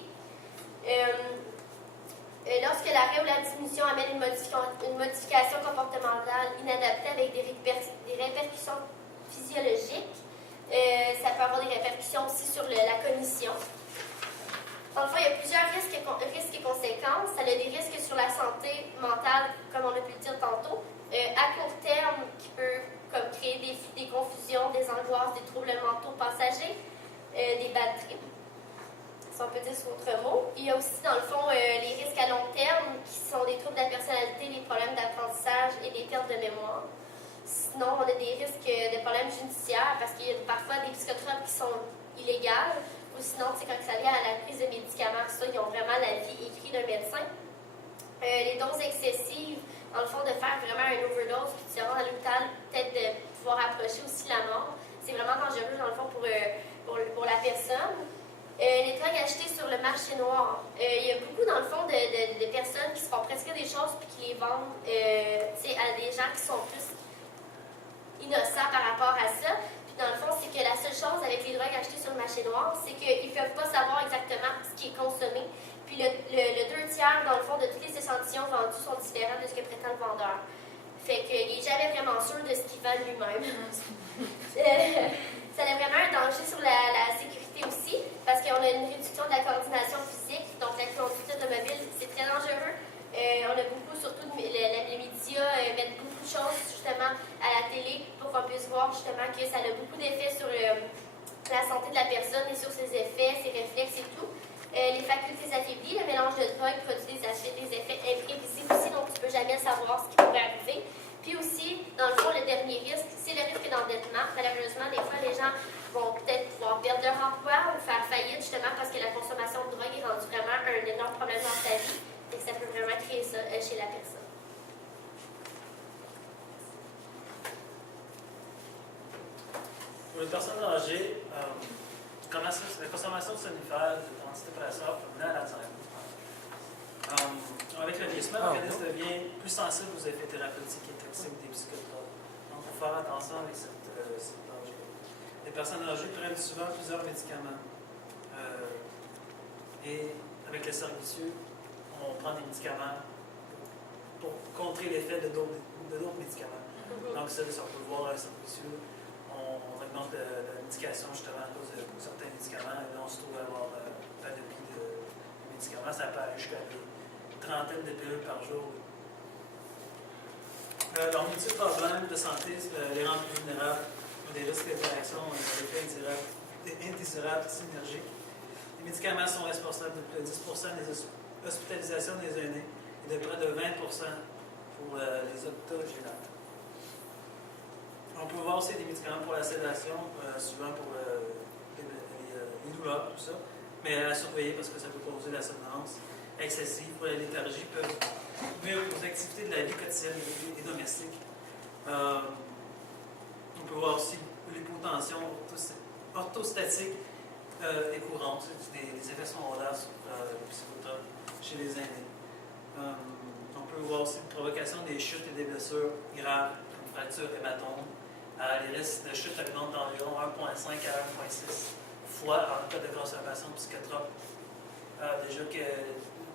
Lorsque l'arrêt ou la diminution amène une modification comportementale inadaptée avec des répercussions physiologiques, ça peut avoir des répercussions aussi sur la cognition. Dans le fond, il y a plusieurs risques et conséquences. Ça a des risques sur la santé mentale, comme on a pu le dire tantôt, à court terme, qui peut comme créer des confusions, des angoisses, des troubles mentaux passagers, des bad trips, si on peut dire sur autre mot. Il y a aussi, dans le fond, les risques à long terme, qui sont des troubles de la personnalité, des problèmes d'apprentissage et des pertes de mémoire. sinon, on a des risques de problèmes judiciaires parce qu'il y a parfois des psychotropes qui sont illégales. Ou sinon, quand ça vient à la prise de médicaments, ça, ils ont vraiment l'avis écrit d'un médecin. Les doses excessives, dans le fond, de faire vraiment un overdose puis de se rendre à l'hôpital, peut-être de pouvoir approcher aussi la mort. C'est vraiment dangereux, dans le fond, pour la personne. Les drogues achetées sur le marché noir. Il y a beaucoup, dans le fond, de personnes qui se font presque des choses puis qui les vendent à des gens qui sont plus innocents par rapport à ça. Puis dans le fond, c'est que la seule chose avec les drogues achetées sur le marché noir, c'est qu'ils ne peuvent pas savoir exactement ce qui est consommé. Puis le 2 tiers, dans le fond, de tous les échantillons vendus sont différents de ce que prétend le vendeur. Fait qu'il n'est jamais vraiment sûr de ce qu'il vend lui-même. Ça a vraiment un danger sur la sécurité aussi, parce qu'on a une réduction de la coordination physique, donc la conduite automobile, c'est très dangereux. On a beaucoup, surtout les médias, mettent beaucoup de choses justement à la télé pour qu'on puisse voir justement que ça a beaucoup d'effets sur la santé de la personne et sur ses effets, ses réflexes et tout. Les facultés affaiblies, le mélange de drogue produit des effets imprévisibles aussi, donc tu ne peux jamais savoir ce qui pourrait arriver. Puis aussi, dans le fond, le dernier risque, c'est le risque d'endettement. Malheureusement, des fois, les gens vont peut-être pouvoir perdre leur emploi ou faire faillite justement parce que la consommation de drogue est rendue vraiment un énorme problème dans sa vie et que ça peut vraiment créer ça chez la personne. Pour les personnes âgées, la consommation de somnifères, d'antidépresseurs peut mener à l'Alzheimer. Avec le vieillissement, l'organisme devient plus sensible aux effets thérapeutiques et toxiques des psychotropes. Donc, il faut faire attention avec cet danger. Les personnes âgées prennent souvent plusieurs médicaments. Et avec le cercle vicieux, on prend des médicaments pour contrer l'effet de d'autres médicaments. Donc, ça, on peut voir un cercle vicieux. On augmente la médication justement à cause de certains médicaments. Et là, on se trouve à avoir panoplie de médicaments. Ça peut aller jusqu'à une trentaine de pilules par jour. Leurs multiples problèmes de santé les rendent plus vulnérables aux des risques d'interaction, d'effets indésirables synergiques. Les médicaments sont responsables de plus de 10 des hospitalisations des aînés et de près de 20 pour les octogénaires. On peut voir aussi des médicaments pour la sédation, souvent pour les douleurs, tout ça, mais à surveiller parce que ça peut causer la somnolence excessive pour la léthargie, peuvent nuire aux activités de la vie quotidienne et domestique. On peut voir aussi l'hypotension orthostatiques est courante, des effets secondaires sur les psychotropes chez les aînés. On peut voir aussi une provocation des chutes et des blessures graves, comme fractures, hématomes. Les risques de chute augmentent d'environ 1,5 à 1,6 fois en cas de consommation de psychotropes. Déjà que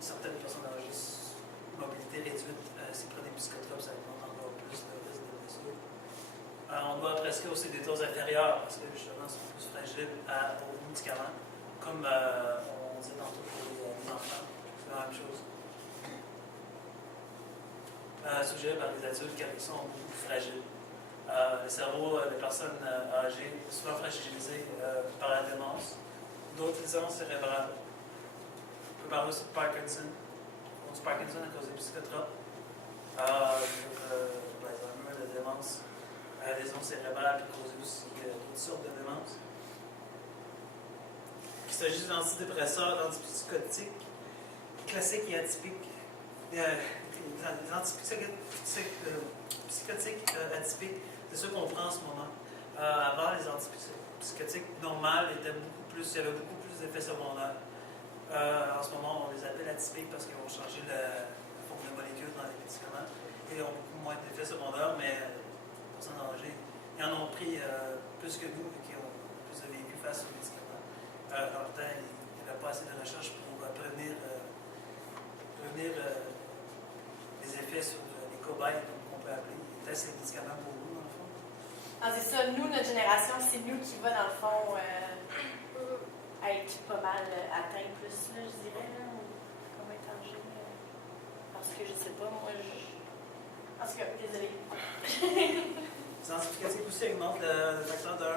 certaines personnes âgées, mobilité réduite, s'ils prennent des psychotropes, ça augmente encore plus le risque de blessure. On doit prescrire aussi des doses inférieures parce que justement, ils sont plus fragiles aux médicaments, comme on dit tantôt pour les enfants. C'est la même chose. Suggéré par les adultes car ils sont beaucoup plus fragiles. Le cerveau des personnes âgées est souvent fragilisé par la démence, d'autres lésions cérébrales. On peut parler aussi de Parkinson. Du Parkinson à cause des psychotropes. L'Alzheimer, la démence, lésions cérébrales peut causer aussi d'autres sortes de démence. Il s'agit d'antidépresseurs, d'antipsychotiques, classiques et atypiques. Les antipsychotiques atypiques, c'est ceux qu'on prend en ce moment. Avant, les antipsychotiques normales il y avait beaucoup plus d'effets secondaires. En ce moment, on les appelle atypiques parce qu'ils ont changé la forme de molécules dans les médicaments et ont beaucoup moins d'effets secondaires, mais les personnes âgées, ils en ont pris plus que nous et qui ont plus de vécu face aux médicaments. Dans le temps, il n'y avait pas assez de recherche pour prévenir les effets sur les cobayes, comme on peut appeler. Ils testent les médicaments pour nous, dans le fond. Ah, c'est ça, nous, notre génération, c'est nous qui va, dans le fond, être pas mal atteint plus, là, je dirais, là, comme étranger. Parce que je sais pas, moi, en tout cas, désolé. Les antipsychotiques aussi augmentent le facteur de 1,2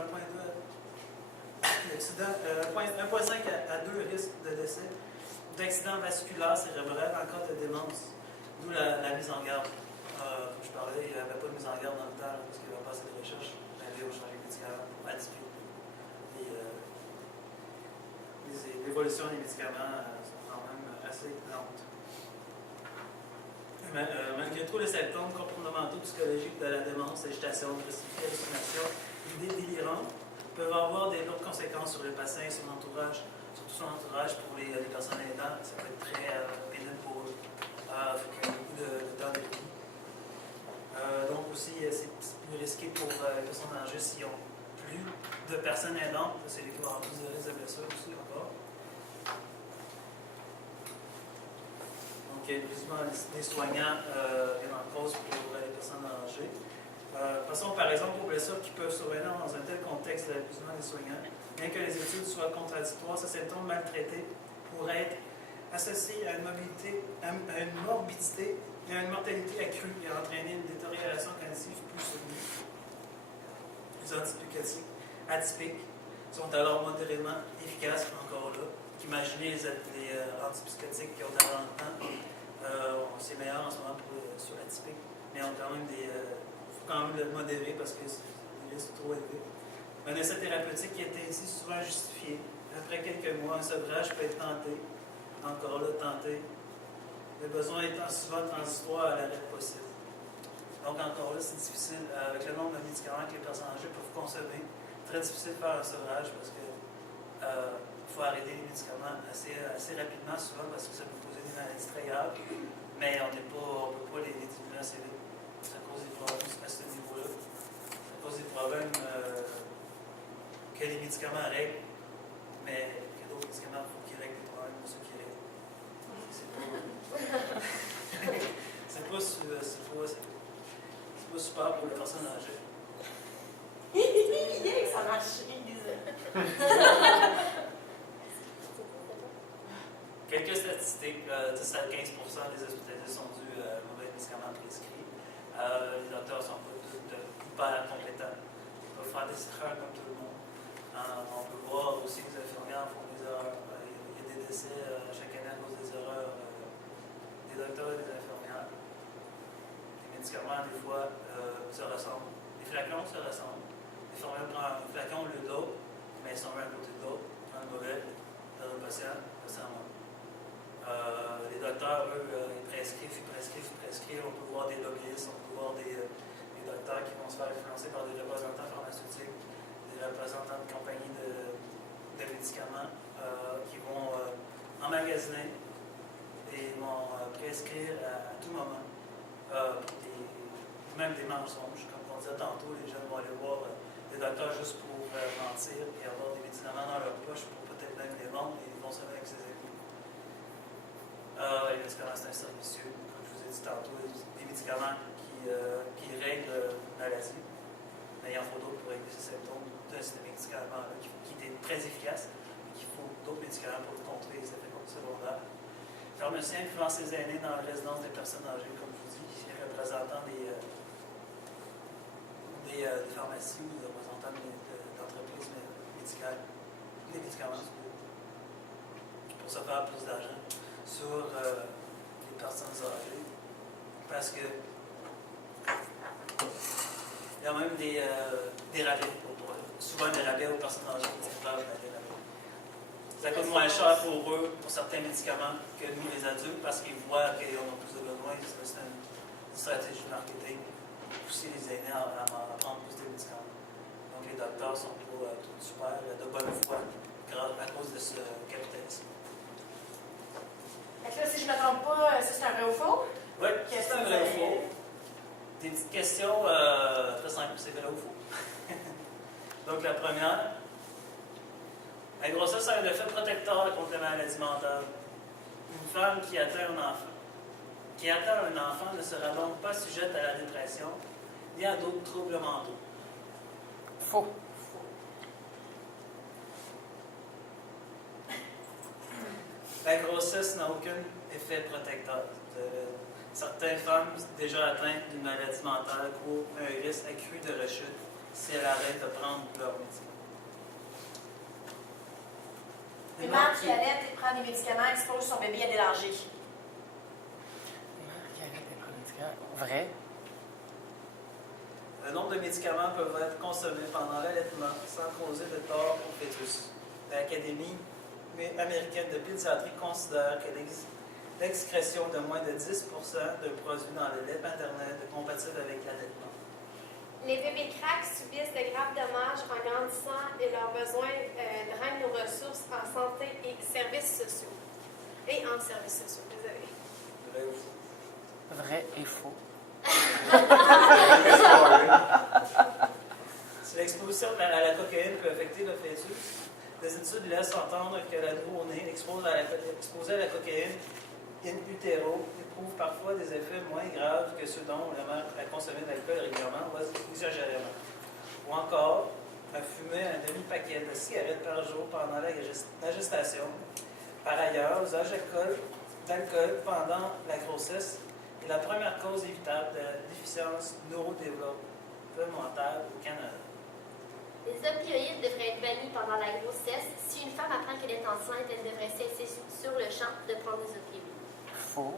l'accident, 1,5 à 2 risques de décès d'accident vasculaire cérébral en cas de démence, d'où la mise en garde, comme je parlait, il n'y avait pas de mise en garde dans le temps, parce qu'il n'y avait pas assez de recherche. Aller au changement médical, atypique. L'évolution des médicaments sont quand même assez lentes. Malgré tout, les symptômes comportementaux psychologiques de la démence, l'agitation, l'agressivité, l'hallucination, l'idée délirante peuvent avoir des lourdes conséquences sur le patient et son entourage, surtout son entourage pour les personnes aidantes. Ça peut être très pénible pour eux. Fait beaucoup de temps de vie. Donc aussi, c'est plus risqué pour les personnes âgées s'ils ont plus de personnes aidantes. C'est lui qui va avoir plus de risques de blessures aussi encore. Donc, il y a évidemment des soignants bien en cause pour les personnes âgées. Passons par exemple aux blessures qui peuvent survenir dans un tel contexte de l'épuisement des soignants. Bien que les études soient contradictoires, ces symptômes maltraités pourraient être associés à une morbidité et à une mortalité accrue et entraîner une détérioration cognitive plus soutenue. Les antipsychotiques atypiques sont alors modérément efficaces, encore là. Imaginez les antipsychotiques qui ont dans le temps. C'est meilleur en ce moment sur l'atypique, mais on quand même faut quand même le modérer parce que c'est des risques trop élevés. Un essai thérapeutique qui était ici souvent justifié. Après quelques mois, un sevrage peut être tenté. Encore là, tenté. Le besoin étant souvent transitoire à l'arrêt possible. Donc encore là, c'est difficile. Avec le nombre de médicaments que les personnes âgées peuvent consommer, très difficile de faire un sevrage parce que faut arrêter les médicaments assez rapidement, souvent, parce que ça peut causer des maladies très graves. Mais on ne peut pas les diminuer assez vite. Ça cause des problèmes à ce niveau-là. Ça cause des problèmes que les médicaments règlent, mais que d'autres médicaments, il faut qu'ils règlent des problèmes de ceux qui règlent. C'est pas super pour les personnes âgées. Ça marche, Quelques statistiques, 10 à 15% des hospitalisés sont dus à mauvais médicaments prescrits. Les docteurs ne sont pas tous hyper compétents. Ils peuvent faire des erreurs comme tout le monde. On peut voir aussi que les infirmières font des erreurs. Il y a des décès chaque année à cause des erreurs des docteurs et des infirmières. Les médicaments, des fois, se ressemblent. Les flacons se ressemblent. Les infirmières prennent un flacon au lieu de l'autre, mais ils sont un à côté de l'autre. Un mauvais, dans le patient, ça manque. Les docteurs, eux, ils prescrivent. On peut voir des lobbyistes, on peut voir des docteurs qui vont se faire influencer par des représentants pharmaceutiques, des représentants de compagnies de médicaments qui vont emmagasiner et vont prescrire à tout moment. Même des mensonges. Comme on disait tantôt, les jeunes vont aller voir des docteurs juste pour mentir et avoir des médicaments dans leur poche pour peut-être même les vendre et ils vont se mettre avec ses amis. Les médicaments, c'est un service vicieux. Comme je vous ai dit tantôt, des médicaments qui règlent une maladie, mais il en faut d'autres pour régler ces symptômes de ces médicaments-là qui étaient très efficaces, mais qu'il faut d'autres médicaments pour contrer les effets secondaires. Les pharmaciens influencent les aînés dans la résidence des personnes âgées, comme je vous dis, les représentants des pharmacies ou des représentants d'entreprises médicales, des médicaments pour se faire plus d'argent sur les personnes âgées, parce que il y a même des rabais, souvent des rabais aux personnes âgées qui développent des rabais. Ça coûte moins cher pour eux, pour certains médicaments, que nous les adultes, parce qu'ils voient qu'ils en ont plus de besoin. C'est une stratégie de marketing pour pousser les aînés à prendre plus de médicaments. Donc les docteurs sont pas tout super de bonne foi à cause de ce capitalisme. Là, si je ne me trompe pas, ça c'est un vrai ou faux? Oui, c'est un vrai ou faux. Des petites questions très simples, c'est vrai ou faux? Donc la première, la grossesse a un effet protecteur contre les maladies mentales. Une femme qui atteint un enfant ne sera donc pas sujette à la dépression ni à d'autres troubles mentaux. Faux. La grossesse n'a aucun effet protecteur. Certaines femmes déjà atteintes d'une maladie mentale courent un risque accru de rechute si elles arrêtent de prendre leur médicaments. Une mère qui allait et prend des médicaments expose son bébé à des dangers. Une mère qui arrête de prendre des médicaments. Vrai? Un nombre de médicaments peuvent être consommés pendant l'allaitement sans causer de tort au fœtus. L'Académie américaine de pédiatrie considère que l'excrétion de moins de 10% de produits dans le lait maternel est compatible avec l'allaitement. Les bébés craques subissent de graves dommages en grandissant et leurs besoins drainent nos ressources en santé et services sociaux. Et en services sociaux, désolé. Vrai ou faux? Vrai et faux. Si l'exposition à la cocaïne peut affecter le fœtus, des études laissent entendre que la nouveau-né exposé à la cocaïne in utero éprouve parfois des effets moins graves que ceux dont la mère a consommé de l'alcool régulièrement ou exagérément. Ou encore, a fumé un demi-paquet de cigarettes par jour pendant la gestation. Par ailleurs, l'usage d'alcool pendant la grossesse est la première cause évitable de la déficience neurodéveloppementale au Canada. Les opioïdes devraient être bannis pendant la grossesse. Si une femme apprend qu'elle est enceinte, elle devrait cesser sur le champ de prendre des opioïdes. Faux.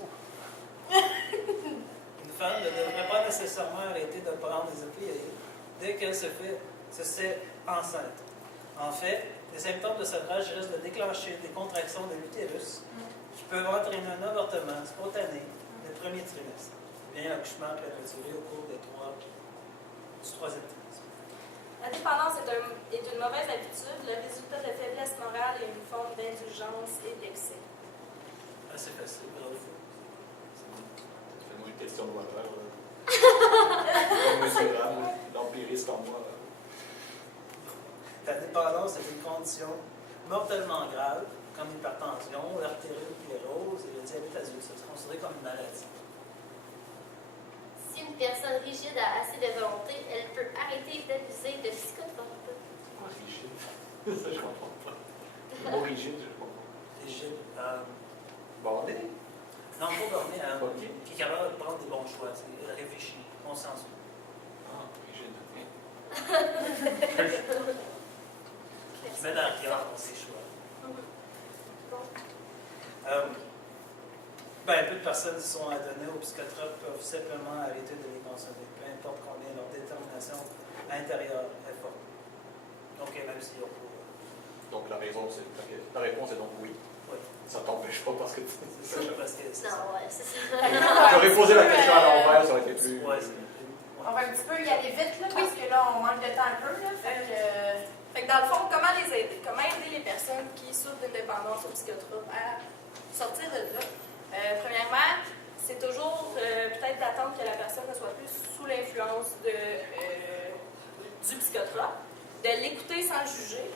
Une femme ne devrait pas nécessairement arrêter de prendre des opioïdes dès qu'elle se sait enceinte. En fait, les symptômes de sevrage risquent de déclencher des contractions de l'utérus qui peuvent entraîner un avortement spontané le premier trimestre. Bien l'accouchement prématuré au cours du troisième trimestre. La dépendance est une mauvaise habitude, le résultat de faiblesse morale et une forme d'indulgence et d'excès. Assez facile, bravo. Fais-moi une question de valeur. Mesurable, l'empiriste en moi. La dépendance est une condition mortellement grave, comme l'hypertension, l'artériosclérose et le diabète adulte. C'est considéré comme une maladie. Si une personne rigide a assez de volonté, elle peut arrêter d'abuser de psychotropes. Rigide. Ça, je comprends pas. Le mot rigide, je comprends. Rigide. Bordé? Non, pas borné. Ok. Qui est capable de prendre des bons choix. C'est réfléchi, consensueux. Ah, rigide. Qui met dans le cœur dans ses choix. Peu de personnes qui sont adonnées aux psychotropes peuvent simplement arrêter de les consommer, peu importe combien leur détermination intérieure est forte. Donc, même s'ils n'ont pas. Donc, la réponse est donc oui. Oui. Ça t'empêche pas parce que c'est ça. Parce que c'est ça. Non, ouais, c'est ça. J'aurais posé la question à l'envers, ça aurait été plus. Ouais, on va un petit peu y aller vite, là, parce que là, on manque de temps un peu. Là, Fait que dans le fond, comment les aider? Comment aider les personnes qui souffrent d'une dépendance aux psychotropes à sortir de là? Premièrement, c'est toujours peut-être d'attendre que la personne ne soit plus sous l'influence du psychotrope, de l'écouter sans le juger,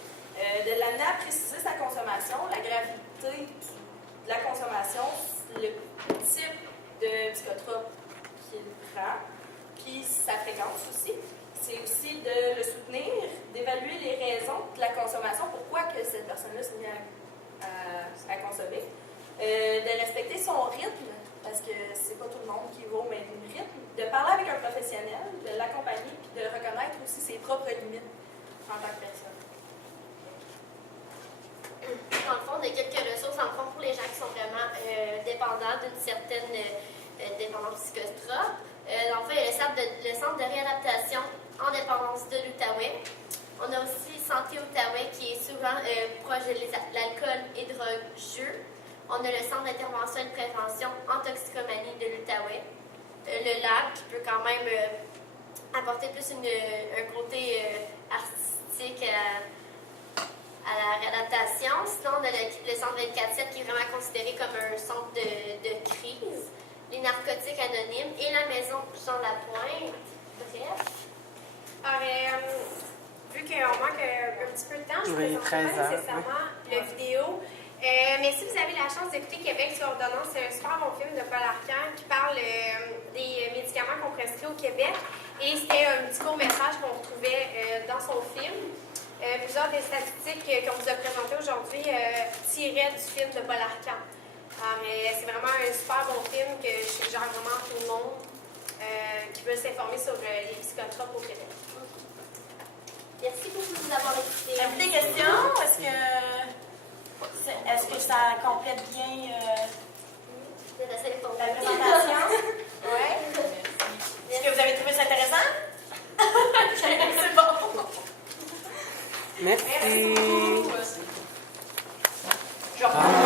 de l'amener à préciser sa consommation, la gravité de la consommation, le type de psychotrope qu'il prend, puis sa fréquence aussi. C'est aussi de le soutenir, d'évaluer les raisons de la consommation, pourquoi que cette personne-là s'est mise à consommer. De respecter son rythme, parce que c'est pas tout le monde qui va au même rythme, de parler avec un professionnel, de l'accompagner, puis de reconnaître aussi ses propres limites en tant que personne. Dans le fond, il y a quelques ressources, en fond, pour les gens qui sont vraiment dépendants d'une certaine dépendance psychotrope. Dans le fond, il y a le centre de réadaptation en dépendance de l'Outaouais. On a aussi Santé Outaouais qui est souvent proche de l'alcool et drogue-jeu. On a le Centre d'intervention et de prévention en toxicomanie de l'Outaouais. Le LAB qui peut quand même apporter plus un côté artistique à la réadaptation. Sinon, on a le Centre 24/7 qui est vraiment considéré comme un centre de crise. Les narcotiques anonymes et la maison Jean Lapointe. Bref. Alors, vu qu'on manque un petit peu de temps, je ne présenterai pas nécessairement la vidéo. Mais si vous avez la chance d'écouter Québec sur ordonnance, c'est un super bon film de Paul Arcand qui parle des médicaments qu'on prescrit au Québec. Et c'était un petit court-métrage qu'on retrouvait dans son film. Plusieurs des statistiques qu'on vous a présentées aujourd'hui tiraient du film de Paul Arcand. Alors, c'est vraiment un super bon film que je suggère vraiment à tout le monde qui veut s'informer sur les psychotropes au Québec. Merci beaucoup de nous avoir écoutés. Avez-vous des questions? Est-ce que ça complète bien la présentation? Oui. Est-ce que vous avez trouvé ça intéressant? Merci. Je reprends